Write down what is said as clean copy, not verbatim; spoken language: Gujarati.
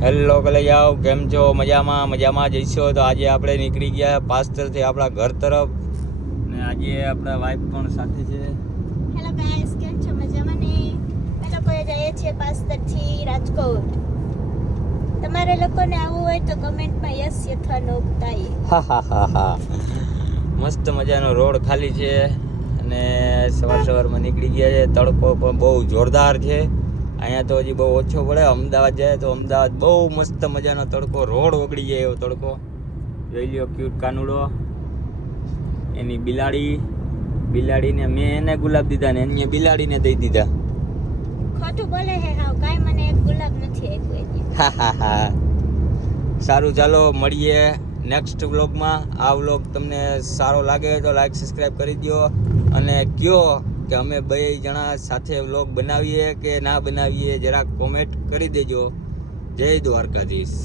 હેલો કલેજાઓ, કેમ છો? મજામાં જઈશો. તો આજે આપણે નીકળી ગયા પાસ્તરથી આપણા ઘર તરફ ને આજે આપણા વાઈફ પણ સાથે છે. હેલો ગાઈસ, કેમ છો? મજામાં ને? અમે લોકો જઈએ છીએ પાસ્તરથી રાજકોટ. તમારે લોકોને આવવું હોય તો કમેન્ટમાં યસ અથવા નો બતાવીએ. મસ્ત મજાનો રોડ ખાલી છે અને સવારમાં નીકળી ગયા છે. તડકો પણ બહુ જોરદાર છે. અહીંયા તો હજી બહુ ઓછો પડે. અમદાવાદ જાય તો અમદાવાદ બહુ મસ્ત મજાનો તડકો, રોડ ઓગળી જાય એવો તડકો. જોઈ લ્યો ક્યુટ કાનુડો, એની બિલાડીને મેં એને ગુલાબ દીધા ને એને બિલાડીને દઈ દીધા. ખોટું બોલે હે હાવ, કાઈ મને એક ગુલાબ નથી આપ્યો. સારું, ચાલો મળીએ નેક્સ્ટ વ્લોગમાં. આ વ્લોગ તમને સારો લાગે તો લાઈક સબસ્ક્રાઈબ કરી દો અને કયો કે અમે બે જણા સાથે વ્લોગ બનાવીએ કે ના બનાવીએ, જરાક કોમેન્ટ કરી દેજો. જય દ્વારકાધીશ.